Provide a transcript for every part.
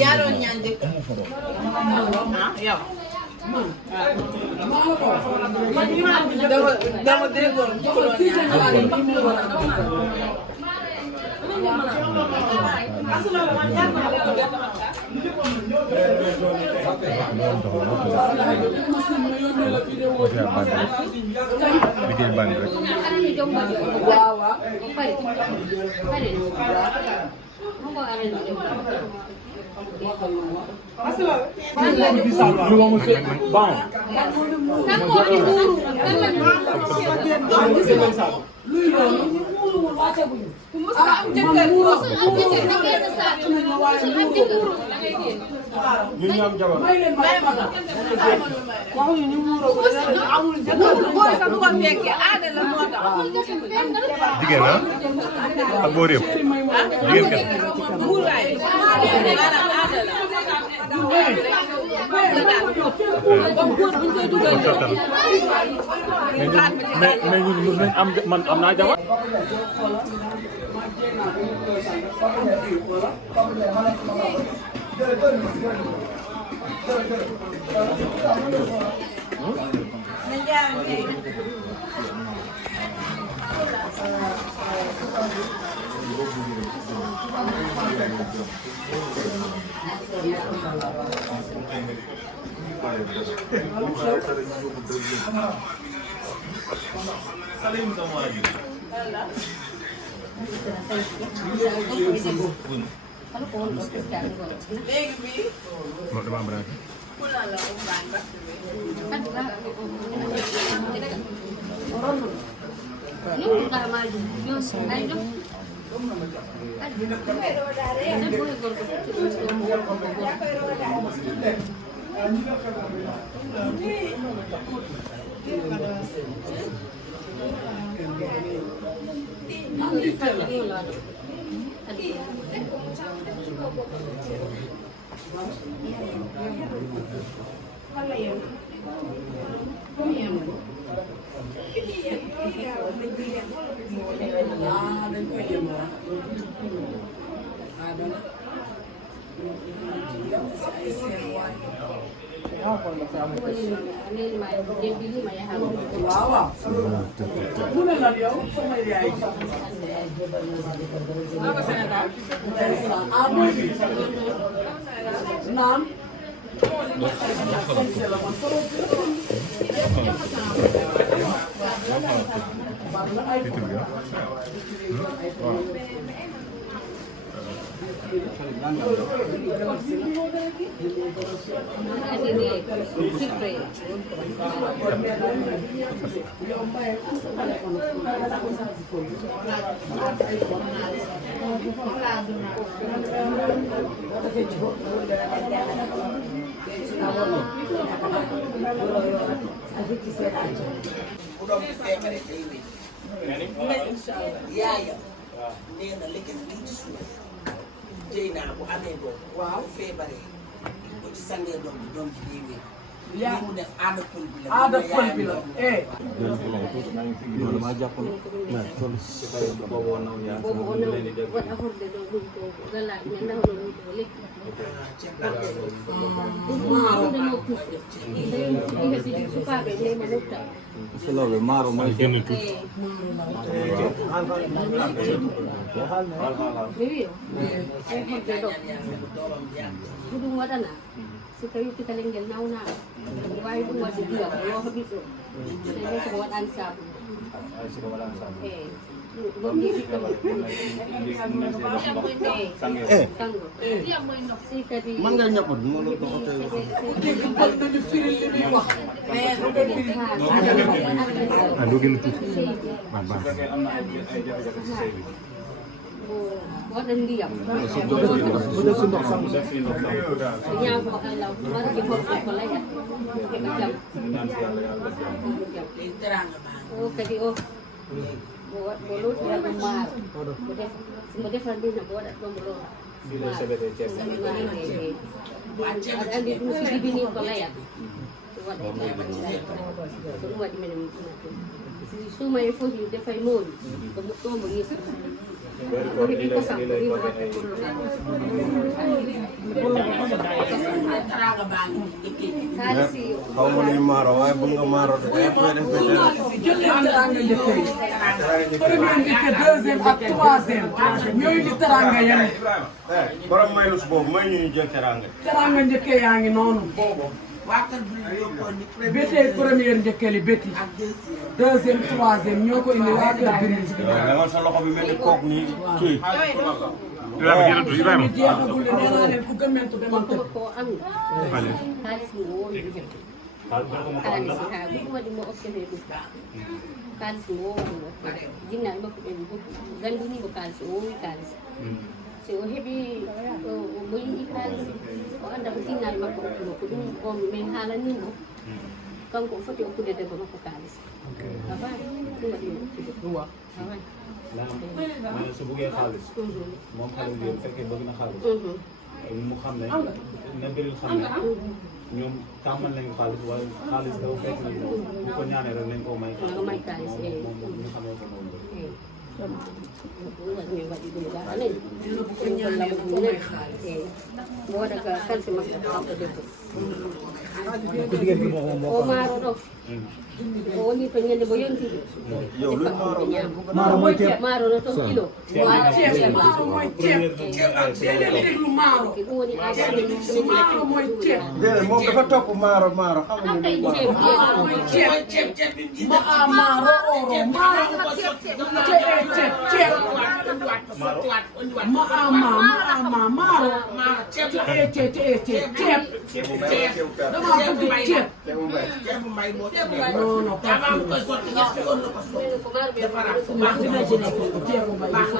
Yaron ñande yow dama déggoon neena lekkat li ci suuf Dieyna bu amee doom waaw feebaree ko ci sangee doom bi doom ji day wér yaa mu def aada pël bi la aada pël bi la dama jàppoon mais sol ci bay bo wonaw ya boobu on leen di def wala horde do dum ko galaat mais ndax loolu ko lekk solo maro mooy génn tuuti Budung wadana, sekayu kita lenggel nauna, wai budung wadi dia, kalau habis tu, saya sebuat ansab. man nga ñëppat mo lo doxate dégg bëgg nañu firi li muy wax doo gën a tuuti baax boo dem di yam bu dee si ndox sax ñaaw ko Allah man ci bopp ko lay ak jam teranga baa o kadi o bo lo ya do mar mo defal dina bo da do lo andi dum ci bini ko lay ak wadi men su may fo di defay mo ko mo to mo ni teranga baa xaw ma ni maaro waaye bu nga maaro de ay koy def jël leen teranga njëkk yi premier njëkk deuxième ak troisième ñooy di teranga yam borom may lus boobu may ñu jël teranga teranga njëkk yaa ngi noonu waa kër Bril yokkoon ni bétee première njëkkali béti ak deuxième troisième ñoo ko indi waa kër Bril demal sa loxo bi mel ni kook nii kii Ibrahima mi jeexagul ne nee naa leen ku gëmmentu demal tëb ko am xaalis mu woo ñu jël xaalis ha bu ma di mo okkene du xaalis mu woo mo jinna ma ko en bu gandu ni ko xaalis woo xaalis so o heɓi mo yiɗi xaalis o anda ko jinnaɗo makko okkumo ko ɗum on min haalanimo kanko o foti okkude debbo makko xaalis a faami ɗum waɗi mo okkude a waɗi maanaam su bëggee xaalis moom xale bu jigéen fekkee bëgg na xaalis mu xam ne na Bril xam ne ñoom tàmmal nañ ko xaalis waaye xaalis dafa fekk ne bu ko ñaanee rek nañ ko may xaalis moom ñu xamee ko noonu waɗi ɗum ga anen mo waɗa kalse makko kanko debbo o maaro ɗo o woni to ñande mo yontiɗi maaro no ton kilo ceeb maaro mooy ceeb déedéet déglu maaro ɗum woni maaro mooy ceeb déedéet moom dafa topp maaro maaro xam nga ni maaro mooy ceeb ma a maaro oro maaro ceeb ma a maaro ceeb dama bëgg ceeb ceebu mbay moo non non pas avant ko sotti ñetti yoon la ko sotti defaraat ko baax dina jëlee ko ceebu mbay baax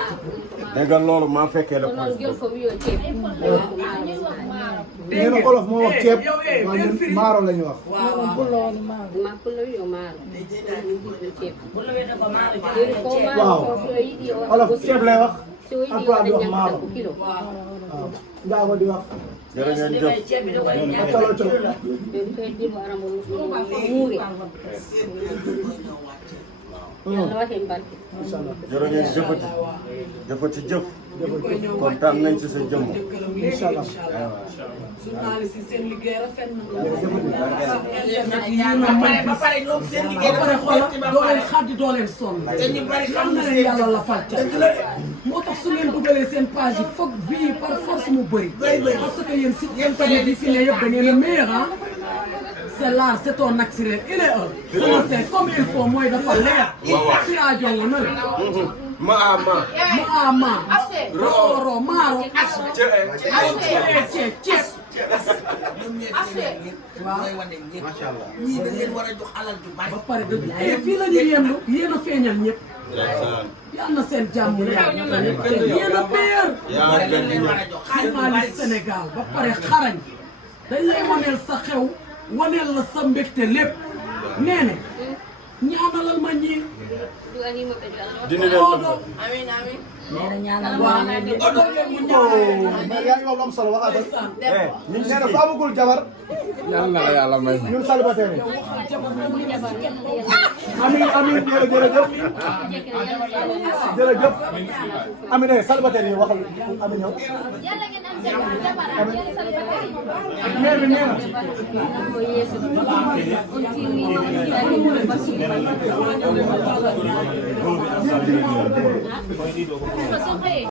dégg nga loolu maa fekkee la noon jol ko wiyo ceeb dégg nga olof moo wax ceeb maaro lañu wax ma kullo wiyo maaro ceeb waaw olof ceeb lay wax so yiɗi Alpulaar di wax waɗa maaro ñamta ko kilo waaw Njaago di wax jërë ngeen jëf colo colo ɓen toyɗimo aramo muuri yalla wat hen barke jërë ngeen jëfati jëfati jëf kontaan nañ ci sa jëmm inshallah journaliste yi seen liggéey rafet na ba pare ñoom seen liggéey ba pare xoolal doo leen xaddi doo leen sonn te ñu bari am na leen yàlla la fal ca moo tax su ngeen dugalee seen page yi foog vie par force mu bëri parce que yéen site internet yi fi ne yëpp da ngeen a meilleur ah c'est là c'est ton axe il est sama c'est comme il faut mooy dafa leer si a jongo na le ma ro maaro ceeb ñoom ñooy wane ñëpp macha allah ñii da ngeen war a jox alal ju bari ba pare dëgg fii la ñu yemlu yéen a feeñal ñëpp yal na seen jàmm yàlla yéen a meilleur journaliste Sénégal ba pare xarañ dañ lay waneel sa xew waneel la sa mbégte lépp nee ne ñaanalal ma ñii dina leen odo waaw odo leen mu ñaanal mais yaa ngi wax lu am solo waxaatal nee na ku amagul jabar yàlla na la yàlla may ñun célibataire amin jërëjëf amin célibataire yi waxal amin ñëw mère bi nee na